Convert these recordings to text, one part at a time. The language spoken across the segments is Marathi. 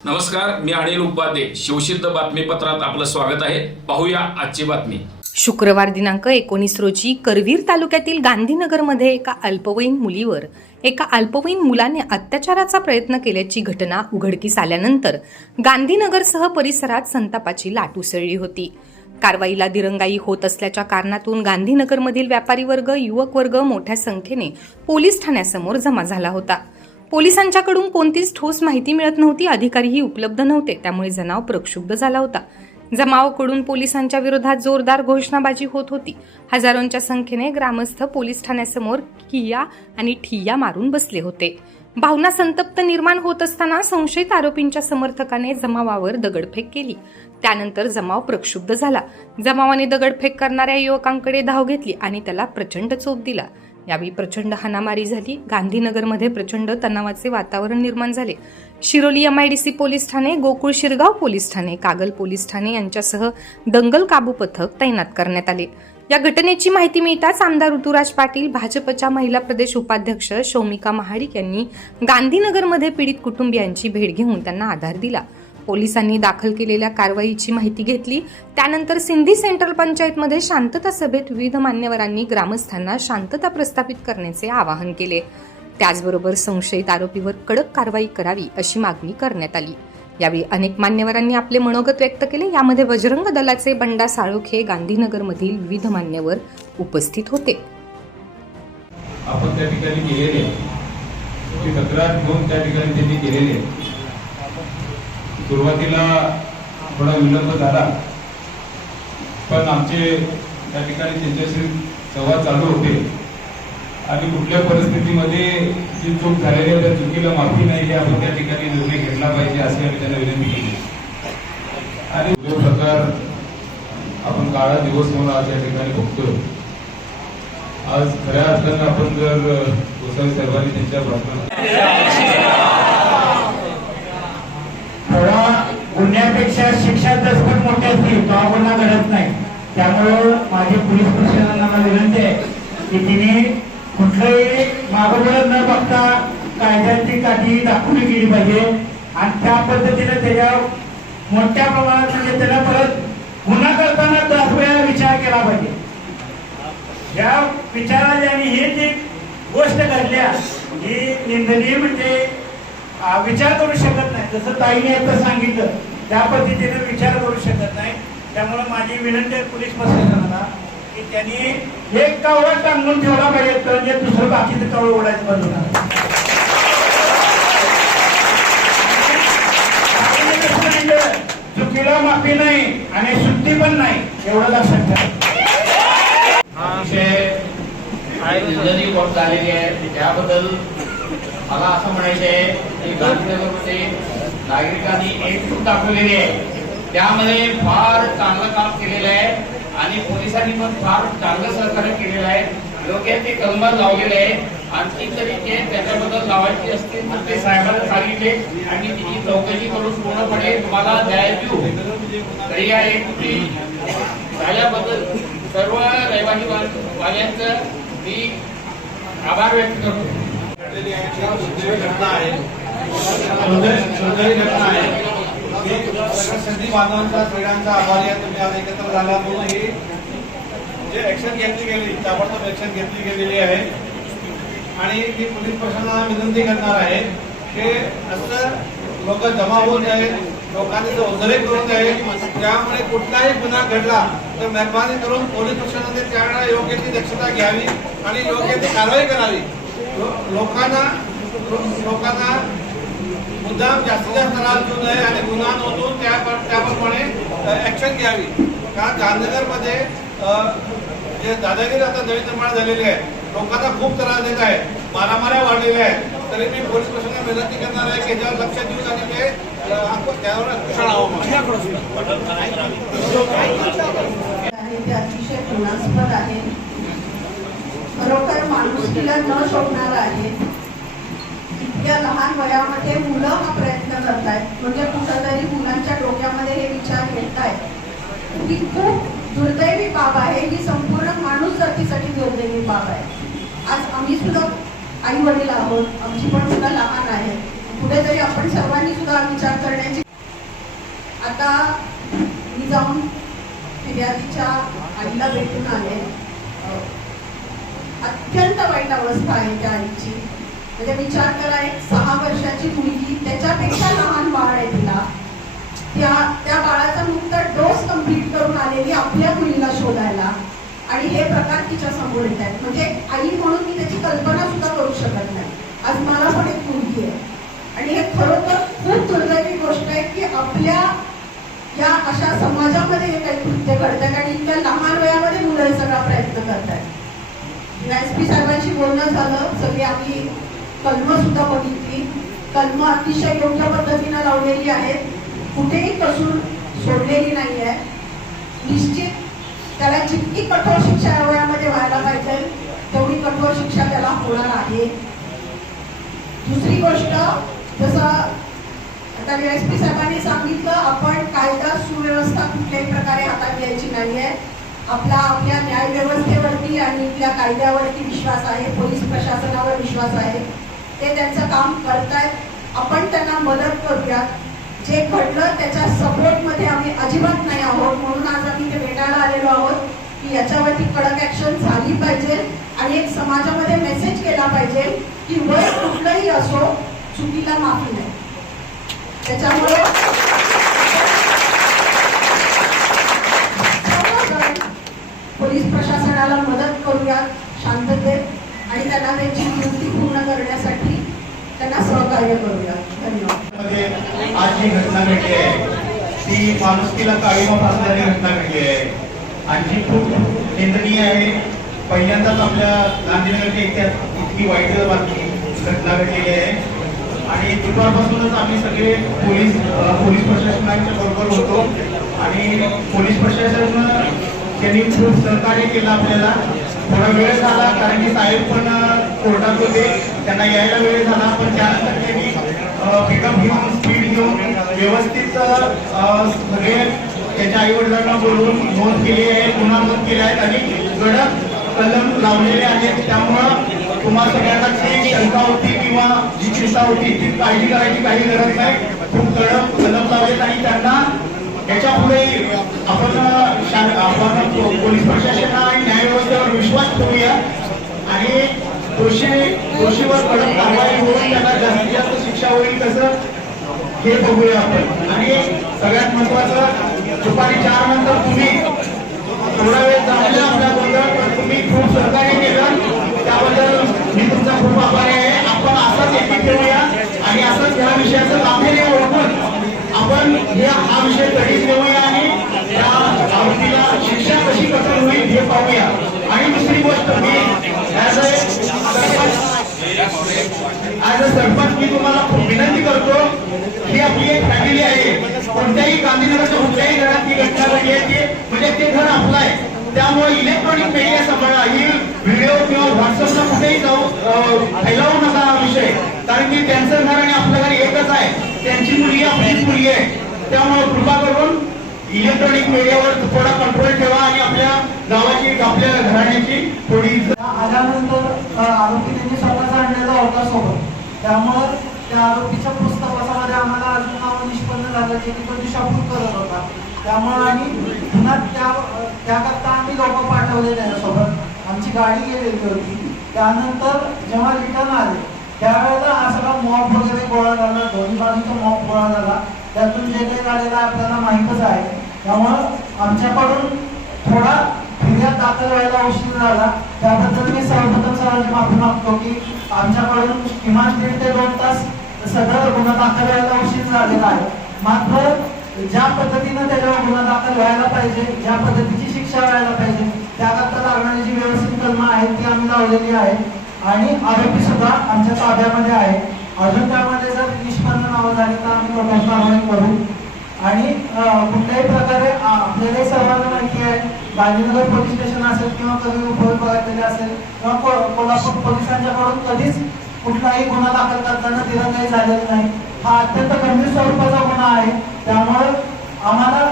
नमस्कार मी अनिल उपाध्ये. शिवसिद्ध बातमीपत्रात आपलं स्वागत आहे. पाहूया आजची बातमी. शुक्रवार दिनांक एकोणीस रोजी करवीर तालुक्यातील गांधीनगरमध्ये एका अल्पवयीन मुलीवर एका अल्पवयीन मुलाने अत्याचाराचा प्रयत्न केल्याची घटना उघडकीस आल्यानंतर गांधीनगरसह परिसरात संतापाची लाट उसळली होती. कारवाईला दिरंगाई होत असल्याच्या कारणातून गांधीनगरमधील व्यापारी वर्ग युवक वर्ग मोठ्या संख्येने पोलीस ठाण्यासमोर जमा झाला होता. पोलिसांच्याकडून कोणतीच ठोस माहिती मिळत नव्हती अधिकारीही उपलब्ध नव्हते त्यामुळे जनाव प्रक्षुब्ध झाला होता. जमावाकडून पोलिसांच्या विरोधात जोरदार घोषणाबाजी होत होती. हजारोंच्या संख्येने ग्रामस्थ पोलीस ठाण्यासमोर किया आणि ठिय्या मारून बसले होते. भावना संतप्त निर्माण होत असताना संशयित आरोपींच्या समर्थकाने जमावावर दगडफेक केली. त्यानंतर जमाव प्रक्षुब्ध झाला. जमावाने दगडफेक करणाऱ्या युवकांकडे धाव घेतली आणि त्याला प्रचंड चोप दिला. यावेळी प्रचंड हाणामारी झाली. गांधीनगरमध्ये प्रचंड तणावाचे वातावरण निर्माण झाले. शिरोली सी पोलीस ठाणे गोकुळ शिरगाव पोलीस ठाणे कागल पोलीस ठाणे यांच्यासह दंगल काबू पथक तैनात करण्यात आले. या घटनेची माहिती मिळताच आमदार ऋतुराज पाटील भाजपच्या महिला प्रदेश उपाध्यक्ष शौमिका महाडिक यांनी गांधीनगरमध्ये पीडित कुटुंबियांची भेट घेऊन त्यांना आधार दिला. पोलिसांनी दाखल केलेल्या कारवाईची माहिती घेतली. त्यानंतर सिंधी सेंट्रल पंचायतमध्ये शांतता सभेत विविध मान्यवरांनी ग्रामस्थांना शांतता प्रस्थापित करण्याचे आवाहन केले. त्याचबरोबर संशयित आरोपीवर कडक कारवाई करावी अशी मागणी करण्यात आली. यावेळी अनेक मान्यवरांनी आपले मनोगत व्यक्त केले. यामध्ये बजरंग दलाचे बंडा साळोखे गांधीनगरमधील विविध मान्यवर उपस्थित होते. आपण त्या ठिकाणी गेलेले. तक्रार घेऊन त्या ठिकाणी त्यांनी केलेले सुरुवातीला थोडा विलंब झाला. पण आमचे त्या ठिकाणी त्यांच्याशी संवाद चालू होते. आणि कुठल्या परिस्थितीमध्ये जी चूक झालेली आहे त्या चुकीला माफी नाही हे आपण त्या ठिकाणी निर्णय घेतला पाहिजे अशी आम्ही त्यांना विनंती केली. आणि जो प्रकार आपण काळा दिवस म्हणून आज या ठिकाणी बघतोय आज खऱ्या अर्थानं आपण जर गोसावी साहेबांनी त्यांच्या भाषणात तेव्हा गुन्ह्यापेक्षा शिक्षा दसपट मोठी असतील तो गुन्हा घडत नाही. त्यामुळं माझी पोलीस प्रशासनाला विनंती आहे की तिने कुठलंही मागोपुढं न बघता कायद्याची काठी दाखवली गेली पाहिजे. आणि त्या पद्धतीने त्याच्या मोठ्या प्रमाणात म्हणजे त्याला परत गुन्हा करताना दस वेळा विचार केला पाहिजे. या विचाराने ज्याने हे जी गोष्ट घडल्या. ही निंदनीय म्हणजे विचार करू शकत नाही. जसं ताईने आता सांगितलं त्या पद्धतीने विचार करू शकत नाही. त्यामुळे माझी विनंती आहे पोलीस प्रशासनाला की त्यांनी एक कावळा टांगून ठेवला पाहिजे तर म्हणजे दुसरं बाकीचं कावळ ओढायचं बंद होणार चुकीला माफी नाही आणि सुट्टी पण नाही एवढं लक्षात ठेवा. हा विषय झालेली आहे. त्याबद्दल मला असं म्हणायचं आहे की गांधीनगरमध्ये नागरिकांनी एकजूट दाखवलेली आहे. त्यामध्ये फार चांगलं काम केलेलं आहे आणि पोलिसांनी पण फार चांगलं सहकार्य केलेलं आहे. योग्य ते कलम लावलेले आहे. आणखी तरी ते त्याच्याबद्दल लावायची असतील तर ते साहेबांना सांगितले आणि तिची चौकशी करून पूर्णपणे तुम्हाला न्याय देऊ. तरी या झाल्याबद्दल सर्व रहिवासी वाल्यांचं मी आभार व्यक्त करतो. घडलेली आहे दुर्दैवी घटना आहे दुर्दैवी घटना आहे मी सगळ्या संधी बांधवांचा सगळ्यांचा आभारी आहे तुम्ही आज एकत्र झाला म्हणून ही जे ऍक्शन घेतली गेली ताबडतोब ऍक्शन घेतली गेलेली आहे. आणि मी पोलीस प्रशासनाला विनंती करणार आहे की असं लोक जमा होऊन नये लोकांनी जो उजरे करून नये त्यामुळे कुठलाही गुन्हा घडला तर मेहरबानी करून पोलीस प्रशासनाने त्यावेळेला योग्य ती दक्षता घ्यावी आणि योग्य ती कारवाई करावी. लोकांना लोकांना मुद्दाम जास्तीत जास्त त्रास देऊ नये आणि गुन्हा नोंदवून त्या त्याप्रमाणे ऍक्शन घ्यावी. कारण गांधीनगरमध्ये जे दादागिरी आता नवी निर्माण झालेली आहे लोकांना खूप त्रास देत आहे. मारामाऱ्या वाढलेल्या आहेत. तरी मी पोलीस प्रशासनाला विनंती करणार आहे की याच्यावर लक्ष देऊन आणि ते त्यावर अतिशय घृणास्पद आहे. खरोखर माणुसकीला न शोभणार आहे. इतक्या लहान वयामध्ये मुलं हा प्रयत्न करतायत. म्हणजे कुठंतरी मुलांच्या डोक्यामध्ये हे विचार येत ही खूप दुर्दैवी बाब आहे. ही संपूर्ण माणूस जातीसाठी दुर्दैवी बाब आहे. आज आम्ही सुद्धा आई वडील आहोत. आमची पण सुद्धा लहान आहे. कुठेतरी आपण सर्वांनी सुद्धा विचार करण्याची आता मी जाऊन फिर्यादीच्या आईला भेटून आले. वाईट अवस्था आहे त्या आईची. म्हणजे विचार करा एक सहा वर्षाची मुलगी त्याच्यापेक्षा लहान बाळ आहे तिला. त्या त्या बाळाचा नुकता डोस कंप्लीट करून आलेली आपल्या मुलीला शोधायला. आणि हे प्रकार तिच्या समोर येत आहेत. म्हणजे आई म्हणून मी त्याची कल्पना सुद्धा करू शकत नाही. आज मला पण एक मुलगी आहे. आणि हे खरोखर खूप दुर्दैवी गोष्ट आहे की आपल्या या अशा समाजामध्ये हे काही कृत्य घडतात आणि इतक्या लहान वयामध्ये मुलं सगळा प्रयत्न करतात. एस पी साहेबांशी बोलणं झालं. सगळी आम्ही कलमं सुद्धा बघितली. कलमं अतिशय योग्य पद्धतीनं लावलेली आहेत. कुठेही कसून सोडलेली नाही आहे निश्चित त्याला जितकी कठोर शिक्षा या वयामध्ये व्हायला पाहिजे तेवढी कठोर शिक्षा त्याला होणार आहे. दुसरी गोष्ट जसं आता एस पी साहेबांनी सांगितलं आपण कायदा सुव्यवस्था कुठल्याही प्रकारे हातात घ्यायची नाहीये. आपला आपल्या न्याय व्यवस्थेवरती आणि आपल्या कायद्यावरती विश्वास आहे पोलीस प्रशासनावर विश्वास आहे. ते त्यांचं काम करतायत. आपण त्यांना मदत करूयात. जे घडलं त्याच्या सपोर्टमध्ये आम्ही अजिबात नाही आहोत. म्हणून आज आम्ही ते भेटायला आलेलो आहोत की याच्यावरती कडक ऍक्शन झाली पाहिजे आणि एक समाजामध्ये मेसेज केला पाहिजे की वय कुठलंही असो चुकीला माफी नाही. त्याच्यामुळे सर्वजण पोलीस प्रशासनाला मदत करूयात शांततेत आणि त्यांना त्यांची वृत्ती पूर्ण करण्यासाठी त्यांना सहकार्य करूया. धन्यवाद. आज जी घटना घडली आहे ती माणुसकीला काळीमा फासणारी घटना घडली आहे. आणि जी खूप निंदनीय आहे. पहिल्यांदाच आपल्या गांधीनगरच्या इतिहास इतकी वाईट बातमी घटना घडलेली आहे. आणि दुपारपासूनच आम्ही सगळे पोलीस पोलीस प्रशासनाच्या बरोबर होतो. आणि पोलीस प्रशासन त्यांनी खूप सहकार्य केलं आपल्याला. थोडा वेळ झाला कारण की साहेब पण कोर्टात होते. त्यांना यायला वेळ झाला पण त्यानंतर त्यांनी पिकअप घेऊन स्पीड घेऊन व्यवस्थित सगळे त्याच्या आई वडिलांना बोलवून नोंद केली आहे गुन्हा नोंद केली आहेत आणि कडक कलम लावलेले आहेत. त्यामुळं तुम्हाला सगळ्यांना जी शंका होती किंवा जी चिंता होती ती काळजी करायची काही गरज नाही. खूप कडक कलम लावलेत आणि त्यांना याच्यापुढे आपण आपण पोलीस प्रशासन आणि न्यायव्यवस्थेवर विश्वास ठेवूया आणि दोषी दोषीवर कडक कारवाई होऊन त्यांना जास्तीत जास्त शिक्षा होईल कसं हे बघूया आपण. आणि सगळ्यात महत्वाचं दुपारी चार नंतर तुम्ही थोडा वेळ थांबले आपल्या पण तुम्ही खूप सहकार्य केलं. त्याबद्दल मी तुमचा खूप आभारी आहे. आपण असाच एकी ठेवूया. आणि असंच या विषयाचं गांभीर्य ओळखून आपण हा विषय कधीच घेऊया आणि त्या आरोपीला शिक्षा कशी कठोर होईल हे पाहूया. आणि दुसरी गोष्ट मी ऍज अ आज सरपंच मी तुम्हाला विनंती करतो. ही आपली एक फॅमिली आहे. कोणत्याही गांधीनगरच्या कुठल्याही घरात ही घटना घडली आहे ती म्हणजे ते घर आपलं आहे. त्यामुळे इलेक्ट्रॉनिक मीडिया सांभाळा ही व्हिडिओ किंवा व्हॉट्सअपला कुठेही जाऊ फैलावू नका हा विषय. कारण की त्यांचं घर आणि आपलं घर एकच आहे. त्यांची मुलगी आपलीच मुलगी आहे. त्यामुळे कृपा करून इलेक्ट्रॉनिक मीडियावर थोडा कंट्रोल ठेवा आणि आपल्या गावाची आपल्या घराण्याची थोडी आल्यानंतर आरोपी त्यांनी त्यामुळं त्या आरोपीच्या पुस्तकामध्ये आम्हाला अजून नाव निष्पन्न झालं की तो दिशाभूल करत होता. त्यामुळे आणि पुन्हा त्या त्याकरता आम्ही लोक पाठवले त्याच्यासोबत. आमची गाडी गेलेली होती. त्यानंतर जेव्हा रिटर्न आले त्यावेळेला हा सगळा मॉप वगैरे गोळा झाला. दोन्ही बाजूचा मॉप गोळा झाला. त्यातून जे काही झालेलं आपल्याला माहीतच आहे. त्यामुळं आमच्याकडून थोडा फिर्याद दाखल व्हायला उशीर झाला. त्याबद्दल मी सर्वप्रथम सरांची माफी मागतो की आमच्याकडून किमान दीड ते दोन तास सदर गुन्हा दाखल व्हायला उशीर झालेला आहे. मात्र ज्या पद्धतीनं त्याच्यावर गुन्हा दाखल व्हायला पाहिजे ज्या पद्धतीची शिक्षा व्हायला पाहिजे त्याकरता लागणारी जी व्यवस्थित कलमं आहेत ती आम्ही लावलेली आहे. आणि आरोपी सुद्धा आमच्या ताब्यामध्ये आहे. अजून त्यामध्ये जर निष्पन्न नावं झाली तर आम्ही कठोर कारवाई करू. आणि कुठल्याही प्रकारे अं, आपल्याला सर्वांना माहिती आहे गांधीनगर पोलीस स्टेशन असेल किंवा कवी उपविभागातील असेल किंवा कोल्हापूर पोलिसांच्याकडून कधीच कुठलाही गुन्हा दाखल करताना तिला काही झालेलं नाही. हा अत्यंत गंभीर स्वरूपाचा गुन्हा आहे. त्यामुळे आम्हाला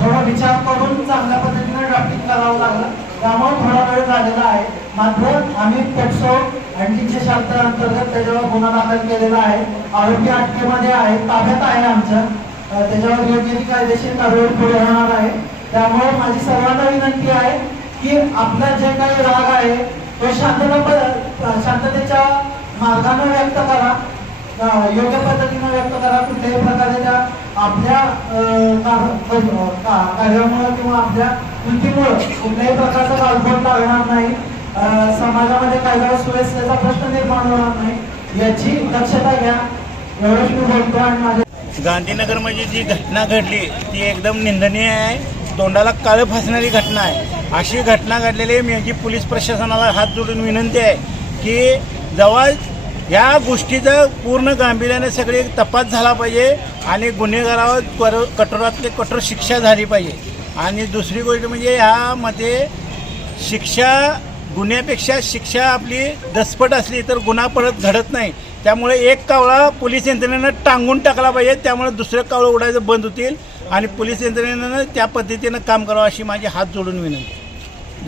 थोडा विचार करून चांगल्या पद्धतीने ड्राफ्टिंग करावं लागलं. त्यामुळे थोडा वेळ झालेला आहे. मात्र आम्ही पेटसो आणि शास्त्र अंतर्गत त्याच्यावर गुन्हा दाखल केलेला आहे. आरोपी अटकेमध्ये आहे. ताब्यात आहे आमच्या त्याच्यावर योग्य ती कायदेशीर कारवाई पुढे होणार आहे. त्यामुळे माझी सर्वांना विनंती आहे की आपला जे काही राग आहे तो शांतता शांततेच्या मार्गाने व्यक्त करा. योग्य पद्धतीने व्यक्त करा. कुठल्याही प्रकारे त्या आपल्या म्हणजे, कार्यामुळे किंवा आपल्या कृतीमुळे कुठल्याही प्रकारचा गालबोट लागणार नाही. समाजामध्ये कायदा व सुव्यवस्थेचा प्रश्न निर्माण होणार नाही याची दक्षता घ्या. एवढंच मी बोलतो आणि माझ्या गांधीनगरमध्ये जी घटना घडली ती एकदम निंदनीय आहे. तोंडाला काळं फासणारी घटना आहे. अशी घटना घडलेली आहे. माझी पोलीस प्रशासनाला हात जोडून विनंती आहे की जवळ या गोष्टीचं पूर्ण गांभीर्याने सगळे तपास झाला पाहिजे आणि गुन्हेगारावर कर कठोरातली कठोर शिक्षा झाली पाहिजे. आणि दुसरी गोष्ट म्हणजे ह्यामध्ये शिक्षा गुन्ह्यापेक्षा शिक्षा आपली दसपट असली तर गुन्हा परत घडत नाही. त्यामुळे एक कावळा पोलीस यंत्रणेनं टांगून टाकला पाहिजे. त्यामुळे दुसरं कावळं उडायचं बंद होतील. आणि पोलीस यंत्रणेनं त्या पद्धतीनं काम करावं अशी माझी हात जोडून विनंती.